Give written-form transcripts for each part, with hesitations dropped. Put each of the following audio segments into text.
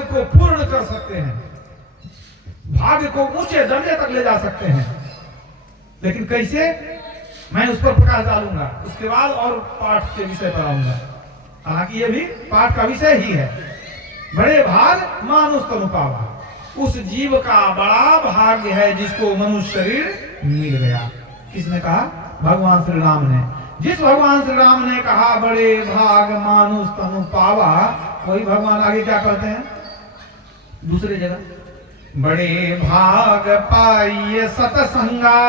भाग्य को पूर्ण कर सकते हैं, भाग्य को ऊंचे दर्जे तक ले जा सकते हैं। लेकिन कैसे, मैं उस पर प्रकाश डालूंगा, उसके बाद और पाठ के विषय पर आऊंगा। हालांकि ये भी पाठ का विषय ही है। बड़े भाग मानुष तनु पावा, उस जीव का बड़ा भाग्य है जिसको मनुष्य शरीर मिल गया। किसने कहा? भगवान श्री राम ने। जिस भगवान श्री राम ने कहा बड़े भाग मानुष तनु पावा, वही भगवान आगे क्या कहते हैं दूसरी जगह? बड़े भाग पाइए सतसंगा,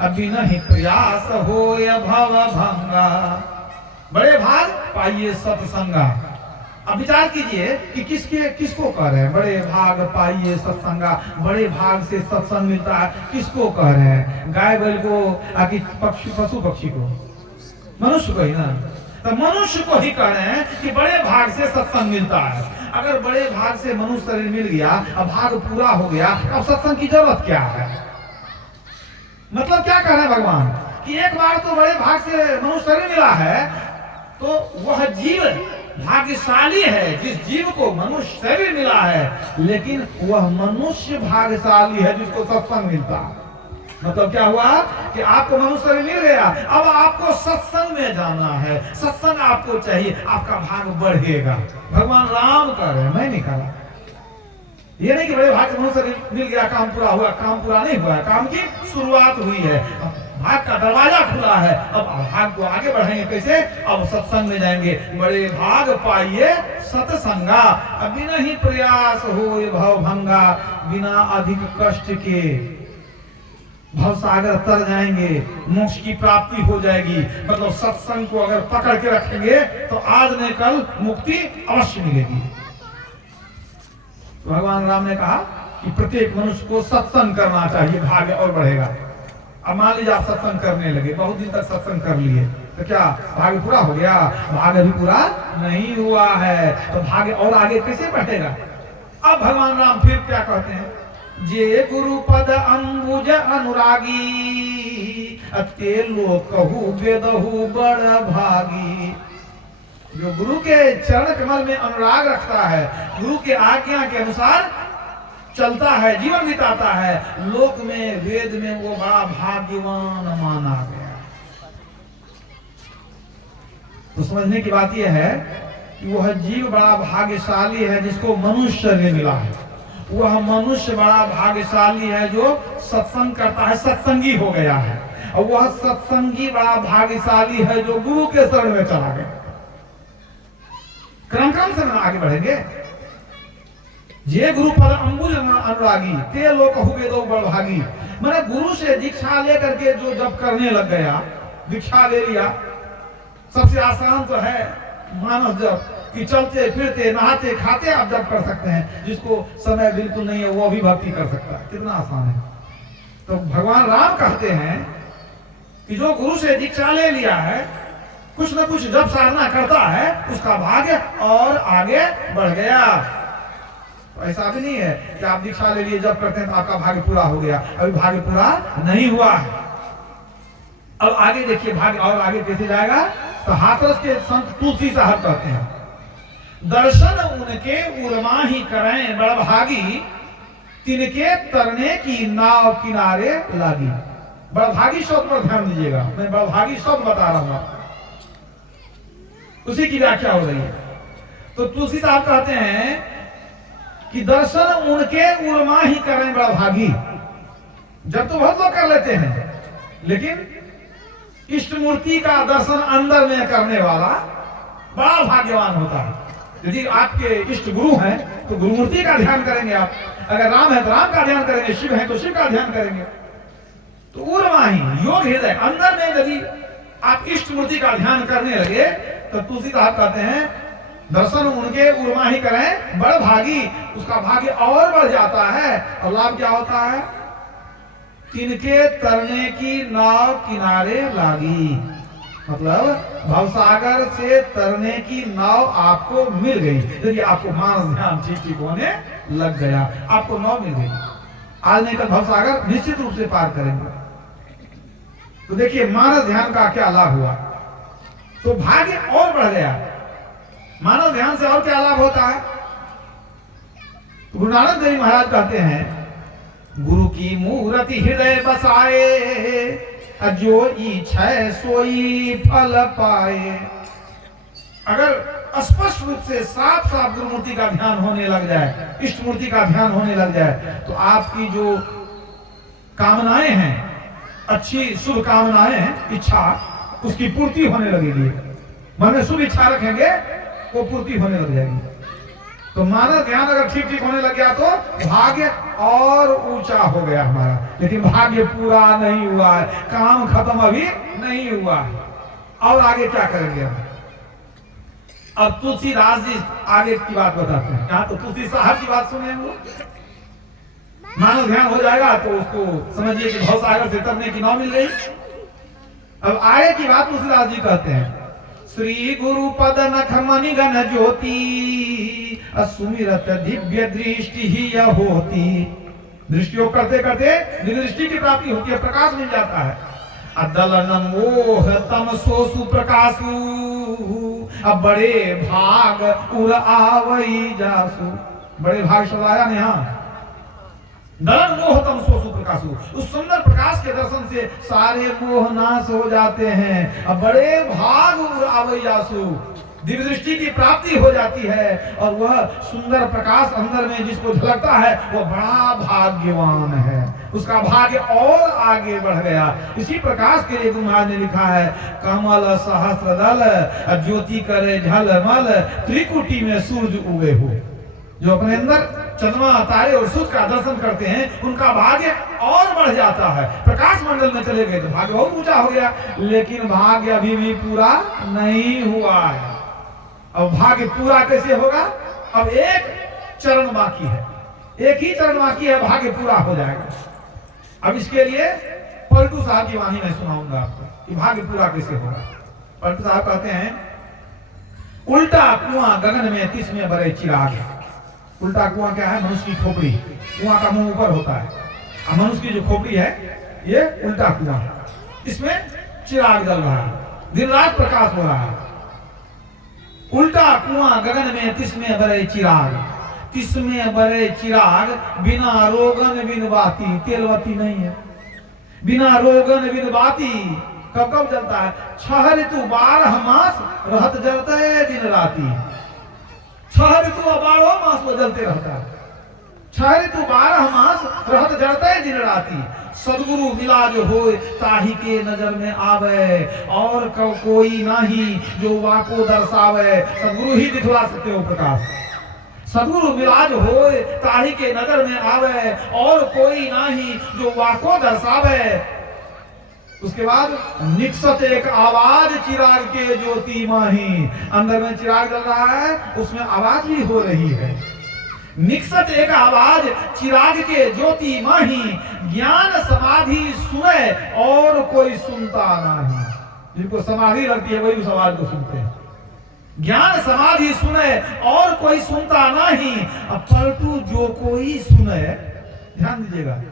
अभी नहीं प्रयास होय भव भंगा। बड़े भाग पाइए सत्संगा। अब विचार कीजिए कि किसको कह रहे हैं बड़े भाग पाइए सत्संगा? बड़े भाग से सत्संग मिलता है, किसको कह रहे हैं? गाय बैल को, आकि पक्षी, पशु पक्षी को? मनुष्य को ही ना। तो मनुष्य को ही कह रहे हैं कि बड़े भाग से सत्संग मिलता है। अगर बड़े भाग से मनुष्य शरीर मिल गया, अब भाग पूरा हो गया, अब सत्संग की जरूरत क्या है? मतलब क्या कह रहे हैं भगवान कि एक बार तो बड़े भाग से मनुष्य शरीर मिला है, तो वह जीव भाग्यशाली है जिस जीव को मनुष्य शरीर मिला है, लेकिन वह मनुष्य भाग्यशाली है जिसको सत्संग मिलता है। मतलब क्या हुआ कि आपको मनुष्य शरीर मिल गया, अब आपको सत्संग में जाना है, सत्संग आपको चाहिए, आपका भाग बढ़ेगा। भगवान राम कर रहे हैं, मैं नहीं कर रहा। ये नहीं कि बड़े भाग से मनुष्य शरीर मिल गया, काम पूरा हुआ। काम पूरा नहीं हुआ, काम की शुरुआत हुई है। भाग का दरवाजा खुला है, अब भाग को आगे बढ़ाएंगे कैसे? अब सत्संग में जाएंगे। बड़े भाग पाइए सत्संगा, बिना ही प्रयास हो भव भंगा, बिना अधिक कष्ट के भव सागर तर जाएंगे, मोक्ष की प्राप्ति हो जाएगी। मतलब सत्संग को अगर पकड़ के रखेंगे तो आज न कल मुक्ति अवश्य मिलेगी। तो भगवान राम ने कहा कि प्रत्येक मनुष्य को सत्संग करना चाहिए, भाग्य और बढ़ेगा। अब मान लीजिए आप सत्संग करने लगे, बहुत दिन तक सत्संग कर लिए, तो क्या भाग्य पूरा हो गया? भाग्य भी पूरा नहीं हुआ है, तो भाग्य और आगे कैसे बढ़ेगा? अब भगवान राम फिर क्या कहते हैं? जे गुरु पद अंबुज अनुरागी, अते लोक कहू वेदहु बड़ भागी। जो गुरु के चरण कमल में अनुराग रखता है, गुरु के आज्ञा के अनुसार चलता है, जीवन बिताता है, लोक में वेद में वो बड़ा भाग्यवान माना गया। तो समझने की बात यह है कि वह जीव बड़ा भाग्यशाली है जिसको मनुष्य शरीर मिला है। वह मनुष्य बड़ा भाग्यशाली है जो सत्संग करता है, सत्संगी हो गया है। और वह सत्संगी बड़ा भाग्यशाली है जो गुरु के शरण में चला गया। क्रम क्रम से आगे बढ़ेंगे। जे गुरु पद अंबुज अनुरागी, ते लोक हुए दो बड़ भागी। मैंने गुरु से दीक्षा लेकर के जो जब करने लग गया, दीक्षा ले लिया, सबसे आसान तो है मानव जब कि चलते फिरते नहाते खाते आप जब कर सकते हैं। जिसको समय बिल्कुल नहीं है वो भी भक्ति कर सकता है, कितना आसान है। तो भगवान राम कहते हैं कि जो गुरु से दीक्षा ले लिया है, कुछ न कुछ जब साधना करता है, उसका भाग्य और आगे बढ़ गया। तो ऐसा भी नहीं है कि आप दीक्षा ले लिए जब करते हैं तो आपका भाग्य पूरा हो गया। अभी भाग्य पूरा नहीं हुआ है। अब आगे देखिए भाग्य और आगे कैसे जाएगा। तो हाथरस के संत तुलसी साहब कहते हैं, दर्शन उनके उर्मा ही करें बड़ भागी, तिनके तरने की नाव किनारे लागी। बड़ भागी शब्द पर ध्यान दीजिएगा, मैं बड़ भागी शब्द बता रहा हूं, उसी की व्याख्या हो रही है। तो तुलसी साहब कहते हैं कि दर्शन उनके उर्मा ही करें बड़ा भागी। जब तो बहुत लोग कर लेते हैं, लेकिन इष्ट मूर्ति का दर्शन अंदर में करने वाला बड़ा भाग्यवान होता है। यदि आपके इष्ट गुरु हैं तो गुरु मूर्ति का ध्यान करेंगे आप, अगर राम है तो राम का ध्यान करेंगे, शिव है तो शिव का ध्यान करेंगे। तो उर्मा ही योग हृदय अंदर में यदि आप इष्ट मूर्ति का ध्यान करने लगे तो तुलसी साहब कहते हैं दर्शन उनके उर्मा ही करें बड़ भागी, उसका भाग्य और बढ़ जाता है। और लाभ क्या होता है? तिनके तरने की नाव किनारे लागी। मतलब भवसागर से तरने की नाव आपको मिल गई। यदि आपको मानस ध्यान ठीक ठीक होने लग गया, आपको नाव मिल गई। आज नहीं कल भवसागर निश्चित रूप से पार करेंगे। तो देखिए मानस ध्यान का क्या लाभ हुआ, तो भाग्य और बढ़ गया। मानव ध्यान से और क्या लाभ होता है? गुरु नानक देव महाराज कहते हैं, गुरु की मूर्ति हृदय बसाए, जो इच्छा सोई फल पाए। अगर स्पष्ट रूप से साफ साफ गुरु मूर्ति का ध्यान होने लग जाए, इष्ट मूर्ति का ध्यान होने लग जाए, तो आपकी जो कामनाएं हैं, अच्छी शुभ कामनाएं हैं, इच्छा, उसकी पूर्ति होने लगेगी। मन में शुभ इच्छा रखेंगे, वो पूर्ति होने लग जाएगी। तो मानव ध्यान अगर ठीक ठीक होने लग गया तो भाग्य और ऊंचा हो गया हमारा। लेकिन भाग्य पूरा नहीं हुआ है, काम खत्म अभी नहीं हुआ है। और आगे क्या करेंगे हम? अब तुलसीदास जी आगे की बात बताते हैं। यहाँ तो तुलसी साहब की बात सुने हम लोग। मानव ध्यान हो जाएगा तो उसको समझिए कि भव सागर से तरने की नाव मिल गई। अब आगे की बात तुलसीदास जी कहते हैं, श्री गुरु पद नख मणि गण ज्योति, सुमिरत दिव्य दृष्टि ही यह होती। दृष्टियों करते करते दृष्टि की प्राप्ति होती है, प्रकाश मिल जाता है। अदलन मोह तम सोसु प्रकाशु, अब बड़े भाग उर आवई जासु। बड़े भाग शब्द आया ना यहाँ। दलन मोह तम सोसु प्रकाशु, उस सुंदर प्रकाश के दर्शन से सारे मोह नाश हो जाते हैं। अब बड़े भाग उर आवई जासु, दिव्य दृष्टि की प्राप्ति हो जाती है। और वह सुंदर प्रकाश अंदर में जिसको झलकता है वो बड़ा भाग्यवान है, उसका भाग्य और आगे बढ़ गया। इसी प्रकाश के लिए गुरु महाराज ने लिखा है, कमल सहस्त्र दल ज्योति करे झलमल, त्रिकुटी में सूरज उगे हो। जो अपने अंदर चंद्रमा तारे और सूर्य का दर्शन करते हैं, उनका भाग्य और बढ़ जाता है। प्रकाश मंडल में चले गए तो भाग्य बहुत ऊंचा हो गया, लेकिन भाग्य अभी भी पूरा नहीं हुआ है। अब भाग्य पूरा कैसे होगा? अब एक चरण बाकी है, एक ही चरण बाकी है, भाग्य पूरा हो जाएगा। अब इसके लिए पलटू साहब की वाणी में सुनाऊंगा आपको कि भाग्य पूरा कैसे होगा। पलटू साहब कहते हैं, उल्टा कुआं गगन में 30 में बड़े चिराग। उल्टा कुआं क्या है? मनुष्य की खोपड़ी। कुआं का मुंह ऊपर होता है, और मनुष्य की जो खोपड़ी है ये उल्टा कुआं है। इसमें चिराग जल रहा है, दिन रात प्रकाश हो रहा है। उल्टा कुआं गगन में 30 में बड़े चिराग, 30 में बड़े चिराग, बिना रोगन बिन बाती। तेलवती नहीं है, बिना रोगन बिन बाती। कब कब जलता है? 6 ऋतु 12 मास रहत जलते दिन राती। 6 ऋतु 12 मास वो जलते रहता है। 6 ऋतु 12 मास रहत जलते दिन राती। सदगुरु मिला जो होए ताही के नजर में आवे, और कोई नहीं जो वाको दर्शावे। सदगुरु ही दिखला सकते हो प्रकाश। सदगुरु मिला जो होए ताही के नजर में आवे, और कोई नहीं जो वाको दर्शावे। उसके बाद निकसत एक आवाज चिराग के ज्योति माही। अंदर में चिराग जल रहा है, उसमें आवाज भी हो रही है। निकसत एक आवाज चिराग के ज्योति माही, ज्ञान समाधि सुने और कोई सुनता नहीं। जिनको समाधि लगती है वही उस आवाज को सुनते हैं। ज्ञान समाधि सुने और कोई सुनता नहीं। अब परंतु जो कोई सुने, ध्यान दीजिएगा,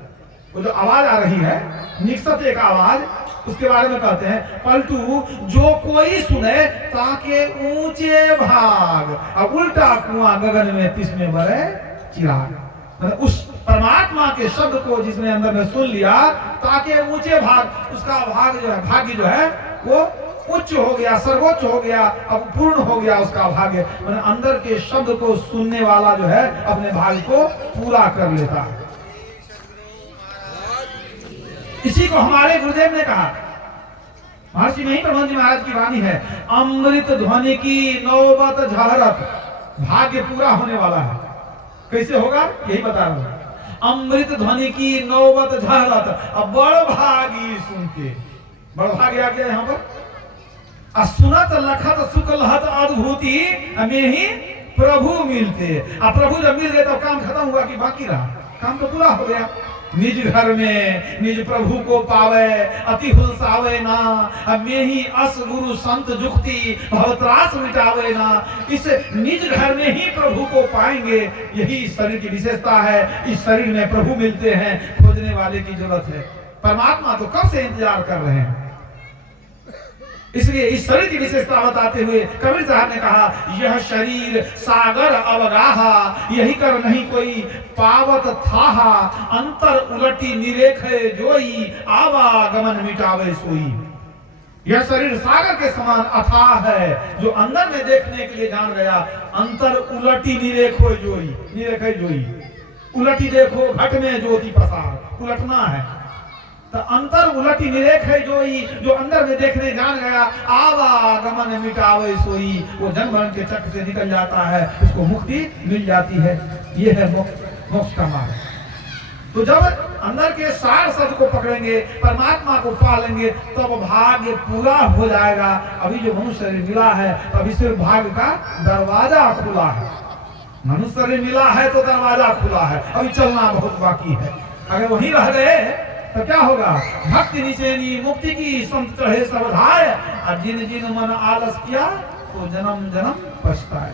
वो जो आवाज आ रही है निकसत एक आवाज, उसके बारे में कहते हैं, पलटू जो कोई सुने ताके ऊंचे भाग। अब उल्टा कुआं गगन में 30 में बड़े चिराग, मतलब उस परमात्मा के शब्द को जिसने अंदर में सुन लिया, ताके ऊंचे भाग, उसका भाग जो है, भाग्य जो है वो उच्च हो गया, सर्वोच्च हो गया, अब पूर्ण हो गया उसका भाग्य। मतलब अंदर के शब्द को सुनने वाला जो है अपने भाग्य को पूरा कर लेता है। इसी को हमारे गुरुदेव ने कहा, महर्षि नहीं ब्रह्मन जी महाराज की वाणी है, अमृत ध्वनि की नौबत झहरत। भाग्य पूरा होने वाला है। कैसे होगा? यही बता रहा हूं। अमृत ध्वनि की नौबत झहरत, अब बड़ भागी सुनते। बड़ भागी आ गया यहाँ पर। सुनत लखत सुख लहत अद्भुति में ही प्रभु मिलते। अब प्रभु जब मिल गए तो काम खत्म हुआ कि बाकी रहा? काम तो पूरा हो गया। निज घर में निज प्रभु को पावे, अति हुलसावे ना। अब में ही अस गुरु संत जुक्ति भवत्रास मिटावे ना। इस निज घर में ही प्रभु को पाएंगे। यही शरीर की विशेषता है। इस शरीर में प्रभु मिलते हैं, खोजने वाले की जरूरत है। परमात्मा तो कब से इंतजार कर रहे हैं। इसलिए इस शरीर की विशेषता बताते हुए कबीर साहब ने कहा, यह शरीर सागर अवगाहा, यही कर नहीं कोई पावत थाहा, अंतर उलटी निरेखे जोई, आवागमन मिटावे सोई। यह शरीर सागर के समान अथाह है, जो अंदर में देखने के लिए जान गया, अंतर उलटी निरेखो जोई, निरेखे जोई, उलटी देखो घट में ज्योति पसार, उलटना है। तो अंतर उलटी निरेख है जो अंदर में देखने जान गया, आवागमन मिटावे सोई, वो जन्म मरण के चक्र से निकल जाता है, उसको मुक्ति मिल जाती है। ये है मोक्ष का मार्ग। तो जब अंदर के सार सत्य को पकड़ेंगे, परमात्मा को पालेंगे, तब तो भाग्य पूरा हो जाएगा। अभी जो मनुष्य शरीर मिला है, अभी सिर्फ भाग्य का दरवाजा खुला है। मनुष्य शरीर मिला है तो दरवाजा खुला है, अभी चलना बहुत बाकी है। अगर वहीं रह गए तो क्या होगा? भक्ति निचेनी मुक्ति की संत चढ़े सब धाय, और जिन जिन मन आलस किया तो जन्म जन्म पछताए।